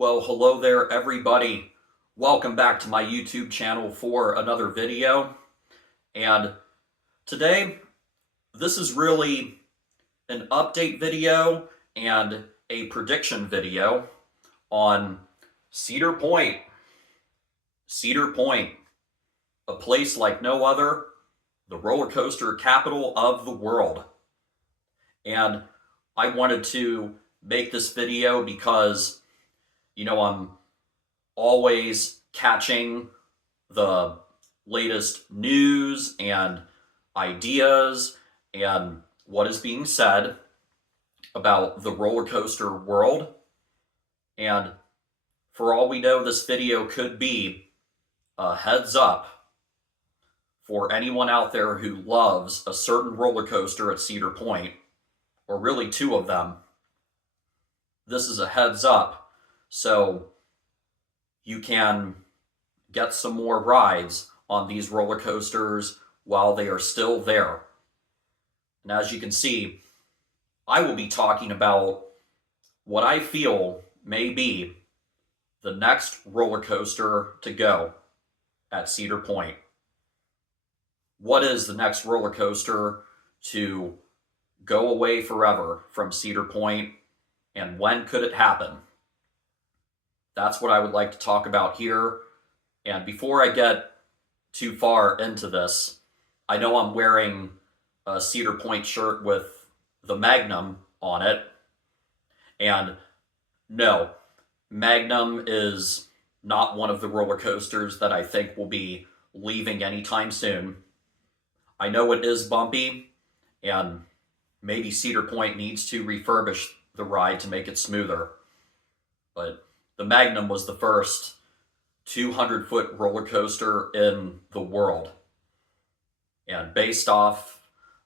Well, hello there, everybody. Welcome back to my YouTube channel for another video. And today, this is really an update video and a prediction video on Cedar Point. Cedar Point, a place like no other, the roller coaster capital of the world. And I wanted to make this video because I'm always catching the latest news and ideas and what is being said about the roller coaster world. And for all we know, this video could be a heads up for anyone out there who loves a certain roller coaster at Cedar Point, or really two of them. This is a heads up so you can get some more rides on these roller coasters while they are still there. And as you can see, I will be talking about what I feel may be the next roller coaster to go at Cedar Point. What is the next roller coaster to go away forever from Cedar Point, and when could it happen? That's what I would like to talk about here. And before I get too far into this, I know I'm wearing a Cedar Point shirt with the Magnum on it. And no, Magnum is not one of the roller coasters that I think will be leaving anytime soon. I know it is bumpy, and maybe Cedar Point needs to refurbish the ride to make it smoother. But the Magnum was the first 200-foot roller coaster in the world. And based off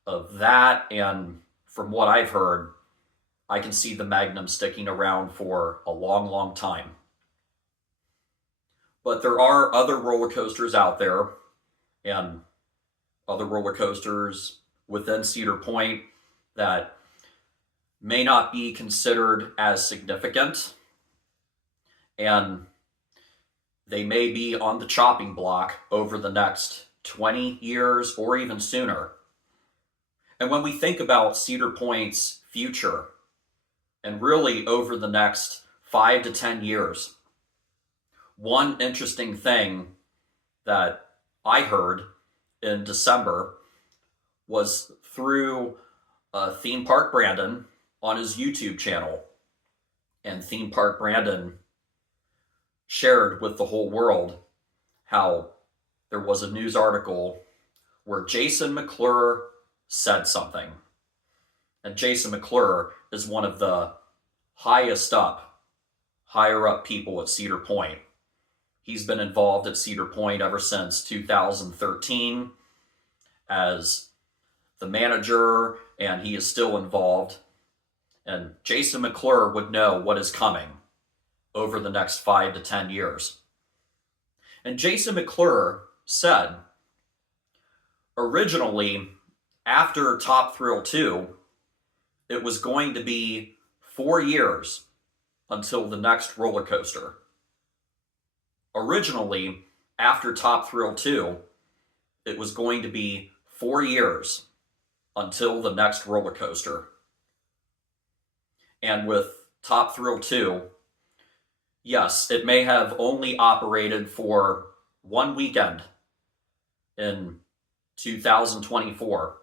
of that, and from what I've heard, I can see the Magnum sticking around for a long, long time. But there are other roller coasters out there, and other roller coasters within Cedar Point that may not be considered as significant, and they may be on the chopping block over the next 20 years or even sooner. And when we think about Cedar Point's future, and really over the next 5 to 10 years, one interesting thing that I heard in December was through Theme Park Brandon on his YouTube channel. And Theme Park Brandon shared with the whole world how there was a news article where Jason McClure said something. And Jason McClure is one of the higher up people at Cedar Point. He's been involved at Cedar Point ever since 2013 as the manager, and he is still involved. And Jason McClure would know what is coming over the next 5 to 10 years. And Jason McClure said, originally, after Top Thrill 2, it was going to be 4 years until the next roller coaster. Originally, after Top Thrill 2, it was going to be 4 years until the next roller coaster. And with Top Thrill 2, yes, it may have only operated for one weekend in 2024,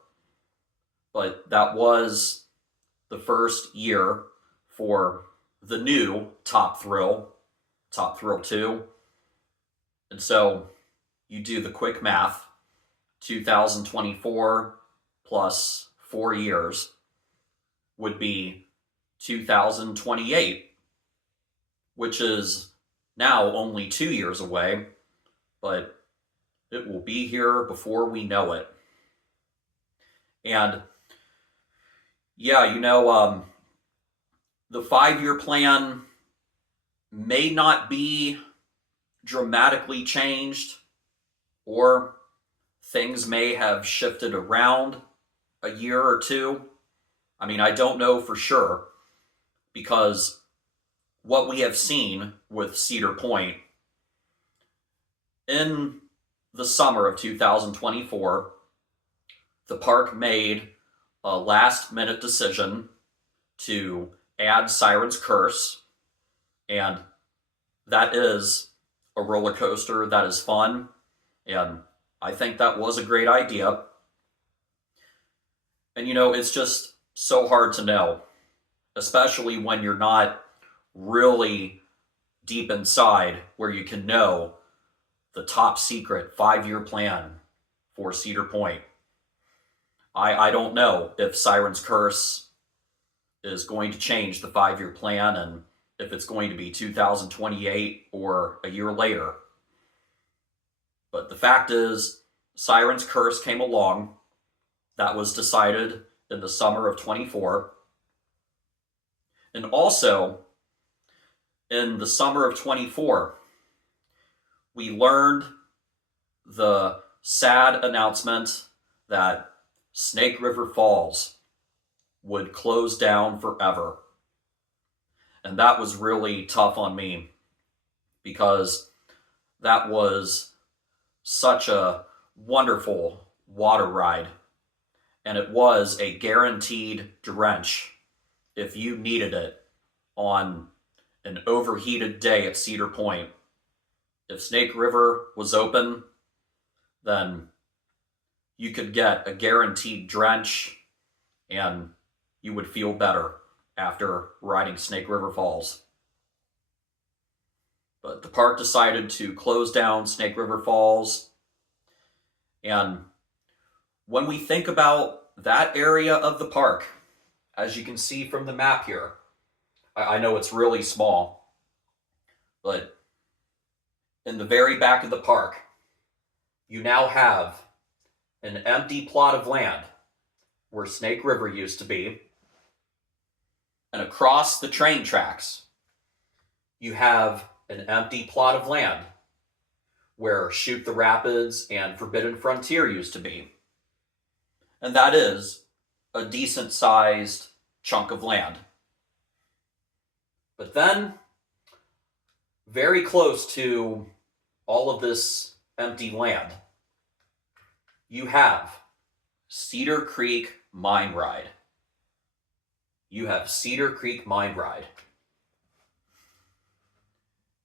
but that was the first year for the new Top Thrill 2. And so you do the quick math, 2024 plus 4 years would be 2028. Which is now only 2 years away, but it will be here before we know it. And yeah, the 5-year plan may not be dramatically changed, or things may have shifted around a year or two. I mean, I don't know for sure, because what we have seen with Cedar Point in the summer of 2024, the park made a last-minute decision to add Siren's Curse, and that is a roller coaster that is fun, and I think that was a great idea. And it's just so hard to know, especially when you're not really deep inside where you can know the top secret 5-year plan for Cedar Point. I don't know if Siren's Curse is going to change the 5-year plan and if it's going to be 2028 or a year later. But the fact is, Siren's Curse came along. That was decided in the summer of 24. And also, in the summer of 24, we learned the sad announcement that Snake River Falls would close down forever. And that was really tough on me because that was such a wonderful water ride. And it was a guaranteed drench if you needed it on an overheated day at Cedar Point. If Snake River was open, then you could get a guaranteed drench and you would feel better after riding Snake River Falls. But the park decided to close down Snake River Falls. And when we think about that area of the park, as you can see from the map here, I know it's really small, but in the very back of the park, you now have an empty plot of land where Snake River used to be. And across the train tracks, you have an empty plot of land where Shoot the Rapids and Forbidden Frontier used to be. And that is a decent-sized chunk of land. But then, very close to all of this empty land, you have Cedar Creek Mine Ride. You have Cedar Creek Mine Ride.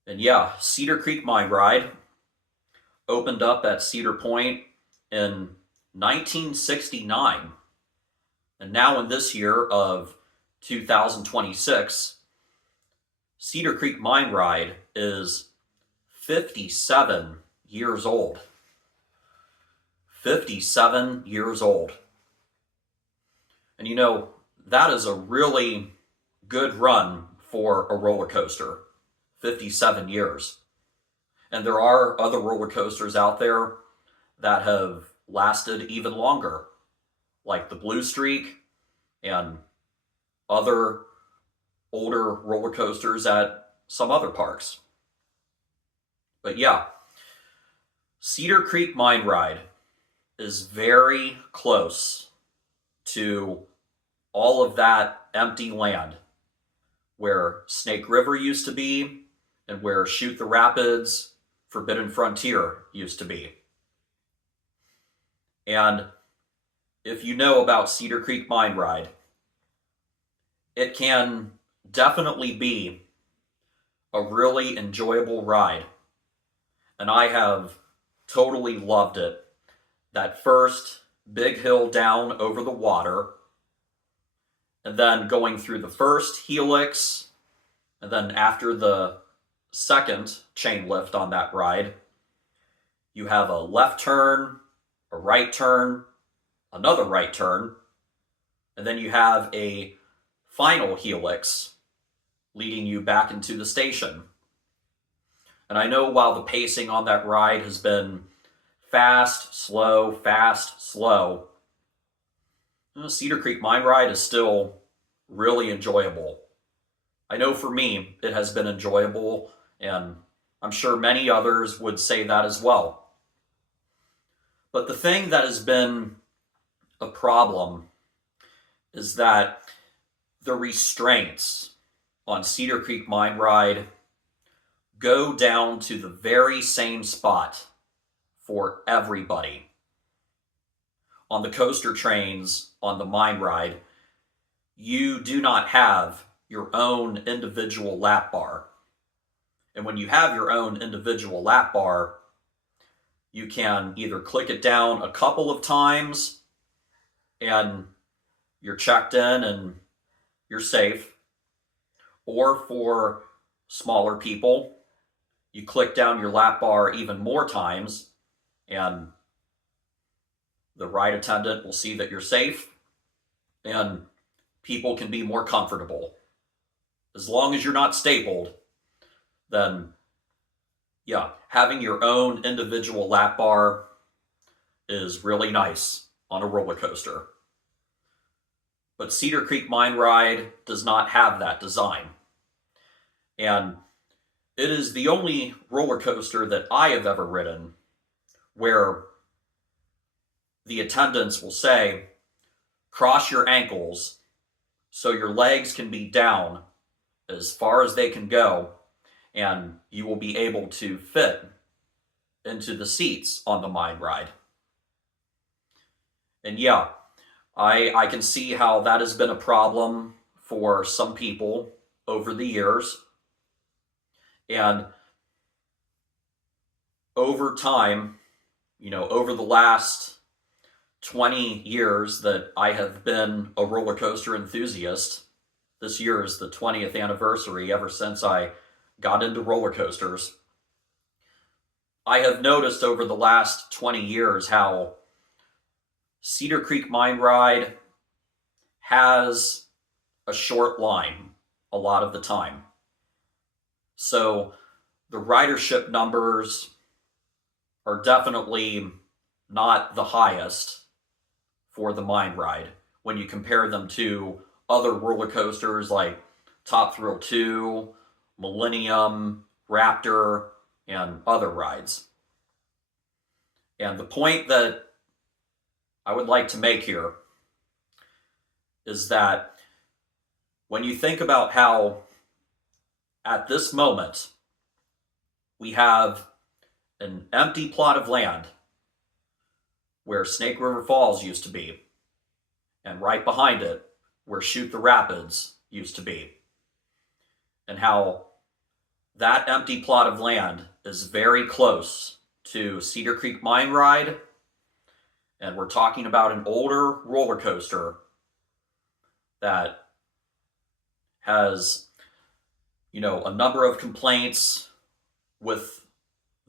And yeah, Cedar Creek Mine Ride opened up at Cedar Point in 1969. And now in this year of 2026, Cedar Creek Mine Ride is 57 years old. 57 years old. And that is a really good run for a roller coaster. 57 years. And there are other roller coasters out there that have lasted even longer, like the Blue Streak and other older roller coasters at some other parks. But yeah, Cedar Creek Mine Ride is very close to all of that empty land where Snake River used to be and where Shoot the Rapids, Forbidden Frontier used to be. And if you know about Cedar Creek Mine Ride, it can definitely be a really enjoyable ride. And I have totally loved it. That first big hill down over the water, and then going through the first helix, and then after the second chain lift on that ride, you have a left turn, a right turn, another right turn, and then you have a final helix leading you back into the station. And I know while the pacing on that ride has been fast, slow, Cedar Creek Mine Ride is still really enjoyable. I know for me, it has been enjoyable, and I'm sure many others would say that as well. But the thing that has been a problem is that the restraints on Cedar Creek Mine Ride go down to the very same spot for everybody. On the coaster trains on the mine ride, you do not have your own individual lap bar. And when you have your own individual lap bar, you can either click it down a couple of times and you're checked in and you're safe. Or for smaller people, you click down your lap bar even more times and the ride attendant will see that you're safe and people can be more comfortable. As long as you're not stapled, then yeah, having your own individual lap bar is really nice on a roller coaster. But Cedar Creek Mine Ride does not have that design. And it is the only roller coaster that I have ever ridden where the attendants will say, cross your ankles so your legs can be down as far as they can go, and you will be able to fit into the seats on the mine ride. And yeah, I can see how that has been a problem for some people over the years. And over time, over the last 20 years that I have been a roller coaster enthusiast, this year is the 20th anniversary ever since I got into roller coasters. I have noticed over the last 20 years how Cedar Creek Mine Ride has a short line a lot of the time. So the ridership numbers are definitely not the highest for the mine ride when you compare them to other roller coasters like Top Thrill 2, Millennium, Raptor, and other rides. And the point that I would like to make here is that when you think about how at this moment we have an empty plot of land where Snake River Falls used to be, and right behind it where Shoot the Rapids used to be, and how that empty plot of land is very close to Cedar Creek Mine Ride, and we're talking about an older roller coaster that has, a number of complaints with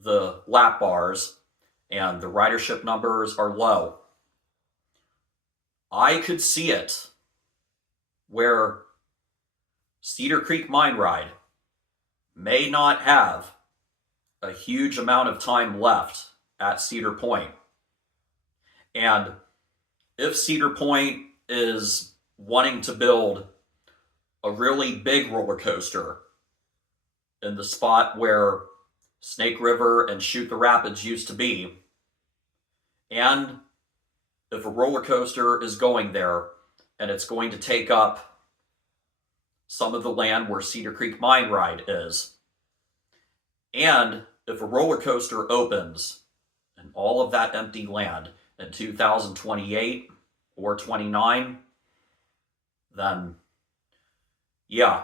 the lap bars, and the ridership numbers are low. I could see it where Cedar Creek Mine Ride may not have a huge amount of time left at Cedar Point. And if Cedar Point is wanting to build a really big roller coaster in the spot where Snake River and Shoot the Rapids used to be, and if a roller coaster is going there and it's going to take up some of the land where Cedar Creek Mine Ride is, and if a roller coaster opens in all of that empty land in 2028 or 29, then yeah,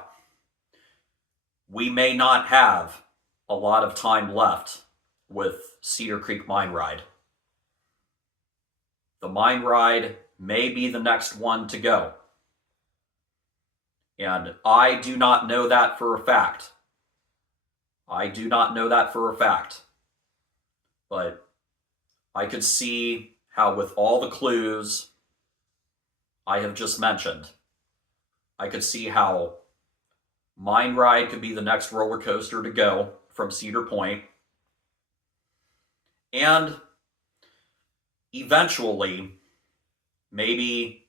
we may not have a lot of time left with Cedar Creek Mine Ride. The mine ride may be the next one to go. And I do not know that for a fact. I do not know that for a fact. But I could see how with all the clues I have just mentioned, I could see how Mine Ride could be the next roller coaster to go from Cedar Point. And eventually, maybe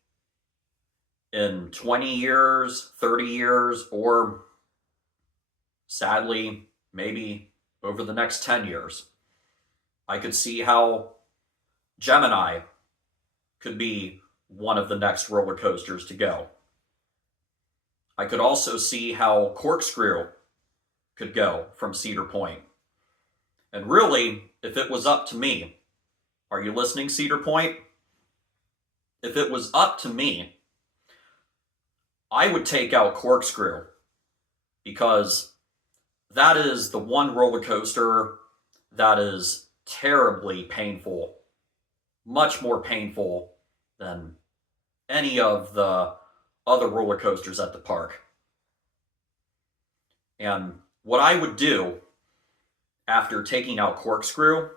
in 20 years, 30 years, or sadly, maybe over the next 10 years, I could see how Gemini could be one of the next roller coasters to go. I could also see how Corkscrew could go from Cedar Point. And really, if it was up to me, are you listening, Cedar Point? If it was up to me, I would take out Corkscrew, because that is the one roller coaster that is terribly painful, much more painful than any of the other roller coasters at the park. And what I would do after taking out Corkscrew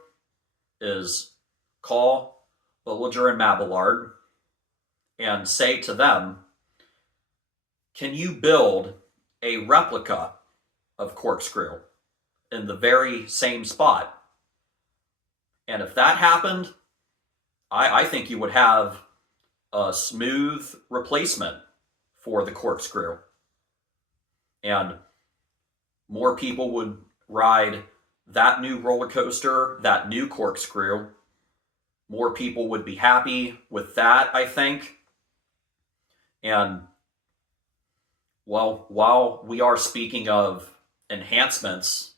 is call Bobb-z and Mabillard and say to them, can you build a replica of Corkscrew in the very same spot? And if that happened, I think you would have a smooth replacement for the Corkscrew. And more people would ride that new roller coaster, that new Corkscrew. More people would be happy with that, I think. And well, while we are speaking of enhancements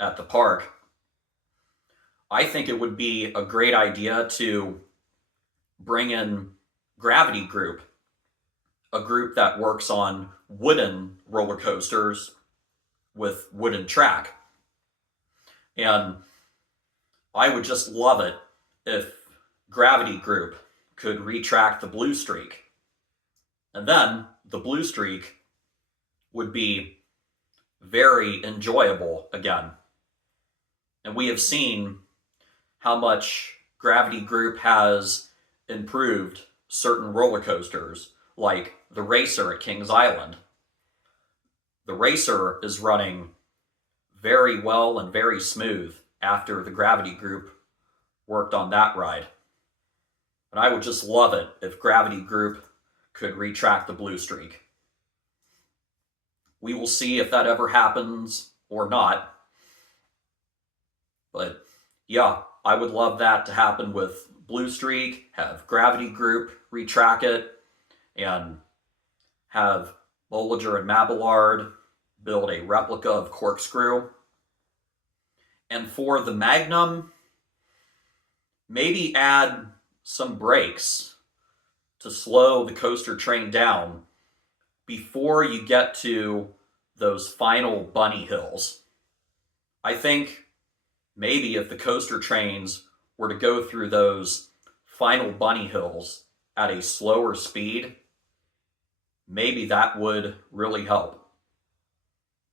at the park, I think it would be a great idea to bring in Gravity Group, a group that works on wooden roller coasters with wooden track. And I would just love it if Gravity Group could retract the Blue Streak. And then the Blue Streak would be very enjoyable again. And we have seen how much Gravity Group has improved certain roller coasters, like the Racer at Kings Island. The Racer is running very well and very smooth after the Gravity Group worked on that ride. And I would just love it if Gravity Group could retract the Blue Streak. We will see if that ever happens or not. But yeah, I would love that to happen with Blue Streak, have Gravity Group retrack it, and have Bobb-z and Mabillard build a replica of Corkscrew. And for the Magnum, maybe add some brakes to slow the coaster train down before you get to those final bunny hills. I think maybe if the coaster trains were to go through those final bunny hills at a slower speed, maybe that would really help.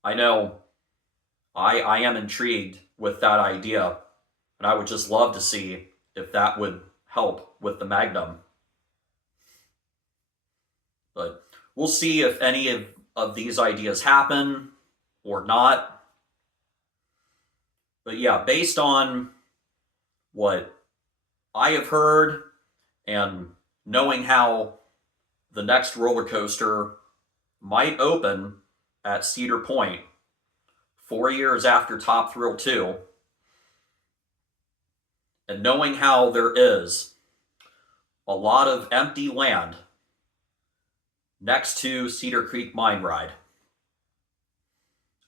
I know I am intrigued with that idea, and I would just love to see if that would help with the Magnum. But we'll see if any of these ideas happen or not. But yeah, based on what I have heard and knowing how the next roller coaster might open at Cedar Point 4 years after Top Thrill 2, and knowing how there is a lot of empty land next to Cedar Creek Mine Ride,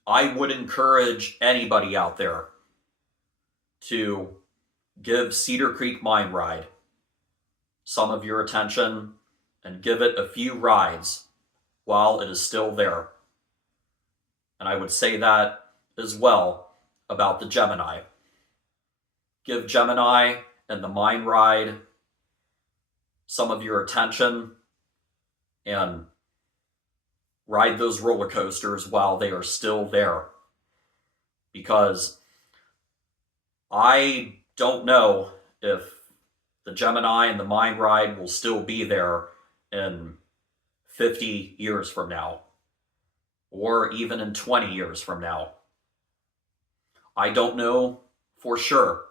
I would encourage anybody out there to give Cedar Creek Mine Ride some of your attention and give it a few rides while it is still there. And I would say that as well about the Gemini. Give Gemini and the Mine Ride some of your attention and ride those roller coasters while they are still there. Because I don't know if the Gemini and the Mine Ride will still be there in 50 years from now, or even in 20 years from now. I don't know for sure,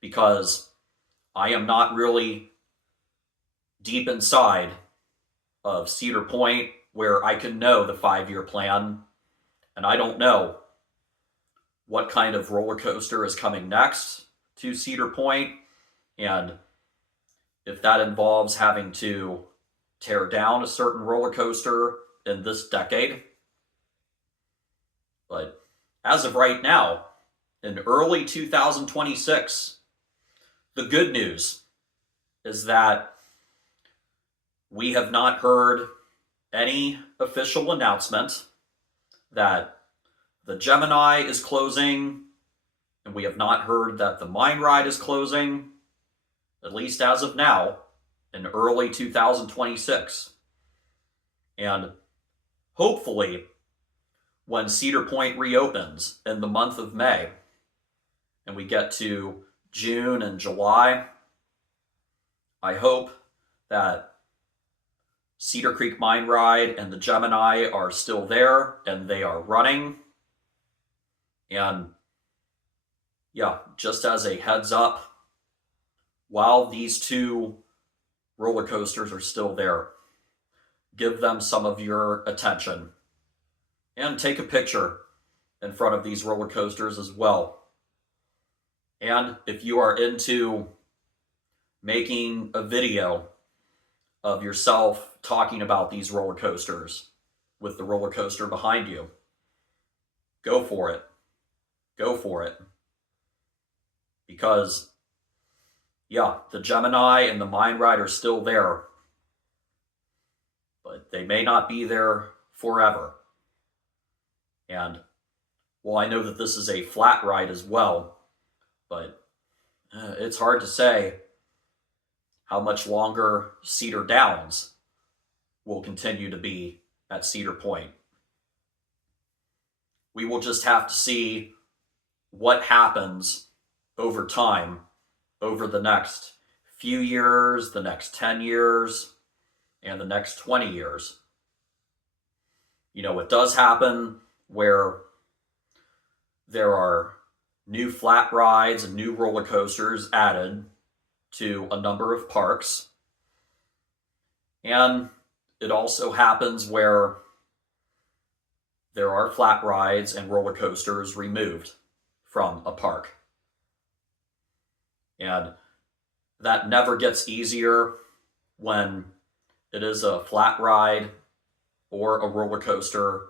because I am not really deep inside of Cedar Point where I can know the 5-year plan, and I don't know what kind of roller coaster is coming next to Cedar Point, and if that involves having to tear down a certain roller coaster in this decade. But as of right now, in early 2026, the good news is that we have not heard any official announcement that the Gemini is closing, and we have not heard that the Mine Ride is closing, at least as of now, in early 2026. And hopefully, when Cedar Point reopens in the month of May, and we get to June and July, I hope that Cedar Creek Mine Ride and the Gemini are still there and they are running. And yeah, just as a heads up, while these two roller coasters are still there, give them some of your attention and take a picture in front of these roller coasters as well. And if you are into making a video of yourself talking about these roller coasters with the roller coaster behind you, go for it. Go for it. Because, yeah, the Gemini and the Mine Ride are still there, but they may not be there forever. And, well, I know that this is a flat ride as well, but it's hard to say how much longer Cedar Downs will continue to be at Cedar Point. We will just have to see what happens over time, over the next few years, the next 10 years, and the next 20 years. You know, it does happen where there are new flat rides and new roller coasters added to a number of parks. And it also happens where there are flat rides and roller coasters removed from a park. And that never gets easier when it is a flat ride or a roller coaster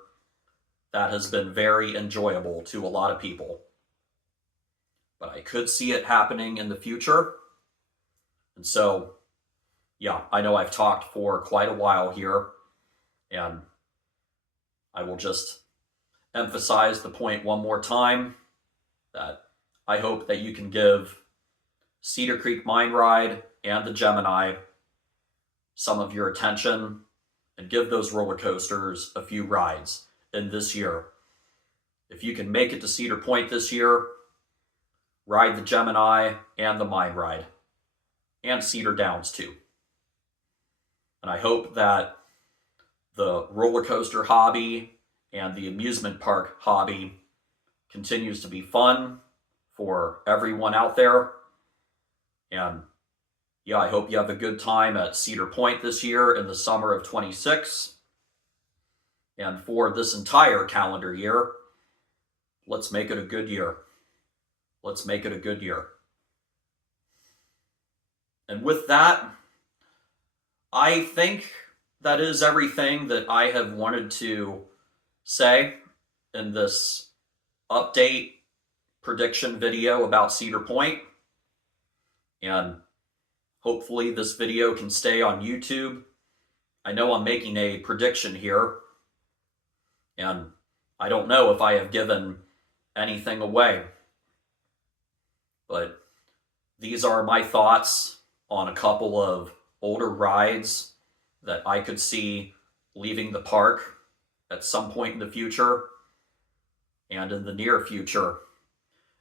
that has been very enjoyable to a lot of people. But I could see it happening in the future. And so, yeah, I know I've talked for quite a while here, and I will just emphasize the point one more time that I hope that you can give Cedar Creek Mine Ride and the Gemini some of your attention and give those roller coasters a few rides in this year. If you can make it to Cedar Point this year, ride the Gemini and the Mine Ride, and Cedar Downs too. And I hope that the roller coaster hobby and the amusement park hobby continues to be fun for everyone out there. And yeah, I hope you have a good time at Cedar Point this year in the summer of 26. And for this entire calendar year, let's make it a good year. Let's make it a good year. And with that, I think that is everything that I have wanted to say in this update prediction video about Cedar Point. And hopefully this video can stay on YouTube. I know I'm making a prediction here, and I don't know if I have given anything away, but these are my thoughts on a couple of older rides that I could see leaving the park at some point in the future and in the near future.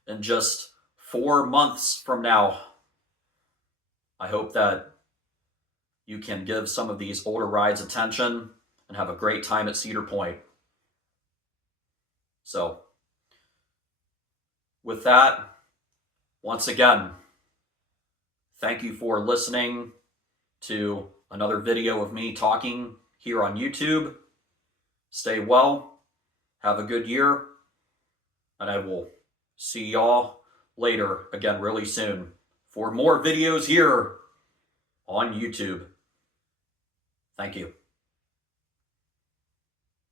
In just 4 months from now, I hope that you can give some of these older rides attention and have a great time at Cedar Point. So, with that, once again, thank you for listening to another video of me talking here on YouTube. Stay well, have a good year, and I will see y'all later again really soon for more videos here on YouTube. Thank you.